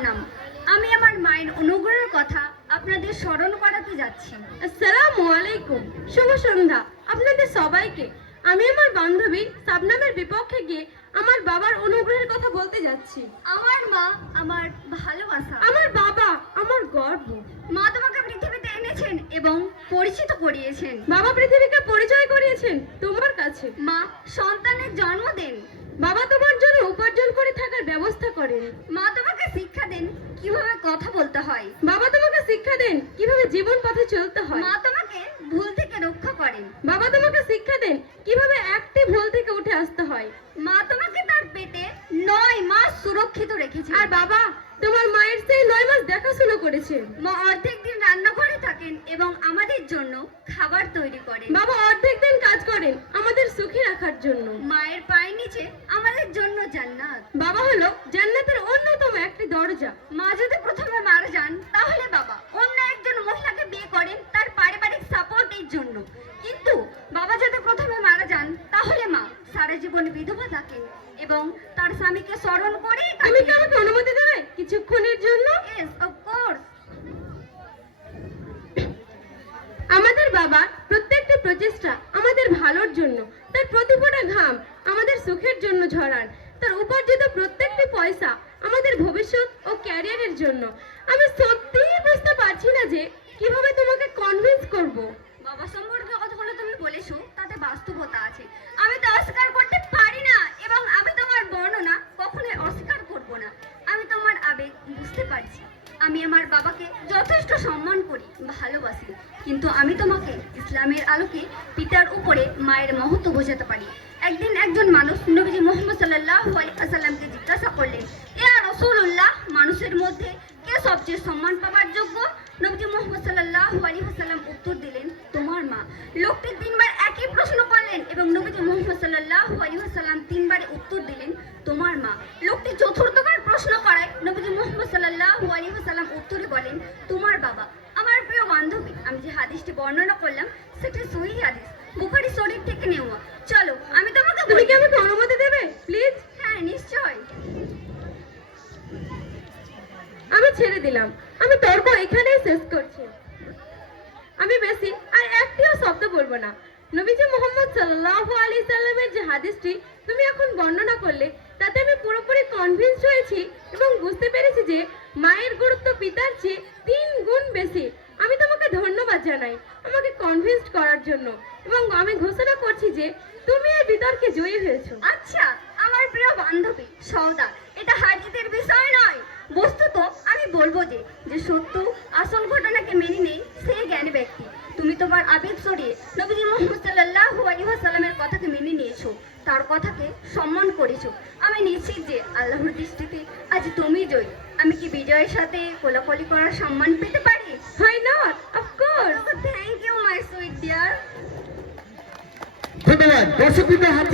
শবনাম আমি আমার মায়ের অনুগ্রহের কথা আপনাদের স্মরণ করাতে যাচ্ছি। আসসালামু আলাইকুম। শুভ সন্ধ্যা। আপনাদের সবাইকে আমি আমার বান্ধবী সাবনামের বিপক্ষে গিয়ে আমার বাবার অনুগ্রহের কথা বলতে যাচ্ছি। আমার মা আমার ভালোবাসা। আমার বাবা আমার গর্ব। মা তোমাকে পৃথিবীতে এনেছেন এবং পরিচিত করিয়েছেন। বাবা পৃথিবীকে পরিচয় করিয়েছেন তোমার কাছে। মা সন্তানের জন্ম দেন। বাবা তোমার জন্য উপার্জন করে থাকার ব্যবস্থা করেন। মা তোমাকে শিক্ষা দেন কীভাবে কথা বলতে হয়। বাবা তোমাকে শিক্ষা দেন কীভাবে জীবন পথে চলতে হয়। মা তোমাকে ভুল থেকে রক্ষা করেন। বাবা তোমাকে শিক্ষা দেন কীভাবে একটি ভুল থেকে উঠে আসতে হয়। মা তোমাকে সুরক্ষিত রেখেছি। আর বাবা তোমার মায়ের সেই নয় মাস দেখাশোনা করেছে। মা অর্ধেক দিন রান্না করে থাকেন এবং আমাদের জন্য খাবার তৈরি করেন। বাবা অর্ধেক দিন কাজ করেন আমাদের সুখী রাখার জন্য। মায়ের পায়ের নিচে আমাদের জন্য জান্নাত। বাবা হলো জান্নাতের সারা জীবন বিধবা থাকেন এবং তার স্বামীকে স্মরণ করে তুমি কি আমাকে অনুমতি দেবে কিছুক্ষণের জন্য? ইয়েস অফ কোর্স আমাদের বাবা প্রত্যেকটি প্রচেষ্টা আমাদের ভালোর জন্য তার প্রতি ঘাম আমাদের সুখের জন্য ঝরান তার উপার্জিত প্রত্যেকটি পয়সা আমাদের ভবিষ্যৎ ও ক্যারিয়ারের জন্য। আমি সত্যিই বুঝতে পারছি না যে কীভাবে তোমাকে কনভিন্স করব। বাবা সম্পর্কে কথাগুলো তুমি বলেছ তাতে বাস্তবতা আছে। আমি তো অস্বীকার করতে পারি না এবং আমি তোমার বর্ণনা কখনোই অস্বীকার করব না আমি তোমার আবেগ বুঝতে পারছি আমি আমার বাবাকে যথেষ্ট সম্মান করি, ভালোবাসি। কিন্তু আমি তোমাকে ইসলামের আলোকে পিতার উপরে মায়ের মহত্ব বোঝাতে পারি। একদিন একজন মানুষ নবীজি মোহাম্মদ সাল্লাহ আসাল্লামকে জিজ্ঞাসা করলেন, ইয়া রসুল্লাহ মানুষের মধ্যে কে সবচেয়ে সম্মান পাওয়ার যোগ্য? নবীজি মোহাম্মদ সাল্লাহ আলী হাসাল্লাম উত্তর দিলেন, তোমার মা। লোকটি তিনবার একই প্রশ্ন করলেন এবং নবীজি মোহাম্মদ সাল্লাহ আলী হাসাল্লাম তিনবারে উত্তর দিলেন, তোমার মা। লোকটি চতুর্থবার প্রশ্ন করায় নবীজি মোহাম্মদ সাল্লাহ আলী হাসাল্লাম উত্তরে বলেন তোমার বাবা আমার প্রিয় বান্ধবী। আমি যে হাদিসটি বর্ণনা করলাম সেটি সহি হাদিস। বুখারি শরীর থেকে নেওয়া। চলো আমি তোমাকে তুমি কি আমাকে অনুমতি দেবে? প্লিজ। হ্যাঁ নিশ্চয় আমি ছেড়ে দিলাম। আমি তর্ক এখানেই শেষ করছি। আমি বেশি আর একটিও শব্দ বলব না। নবীজি মোহাম্মদ সাল্লাল্লাহু আলাইহি সাল্লামের যে হাদিসটি তুমি এখন বর্ণনা করলে, তাতে আমি পুরোপুরি কনভিন্স হয়েছি এবং বুঝতে পেরেছি যে মায়ের গুরুত্ব পিতার চেয়ে তিন গুণ বেশি। আমি তোমাকে ধন্যবাদ জানাই আমাকে কনভিন্স করার জন্য এবং আমি ঘোষণা করছি যে তুমি এই বিতর্কে জয়ী হয়েছো। আচ্ছা আমার প্রিয় বান্ধবী সৌদা এটা হাজিদের বিষয় নয়। বস্তুত আমি বলব যে যে সত্য, আসল ঘটনাকে মেনে নেই সে জ্ঞানী ব্যক্তি তুমি তোমার আবেগ সরিয়ে নবীজি মোহাম্মদ সাল্লাল্লাহু আলাইহি ওয়াসাল্লামের নিয়েছো তার কথাকে সম্মান করেছ। আমি নিশ্চিত যে আল্লাহর দৃষ্টিতে আজ তুমি জয়। আমি কি বিজয়ের সাথে কোলাকলি করার সম্মান পেতে পারি? হয় not of course thank you my sweet dear ধন্যবাদ। দর্শকদের হাত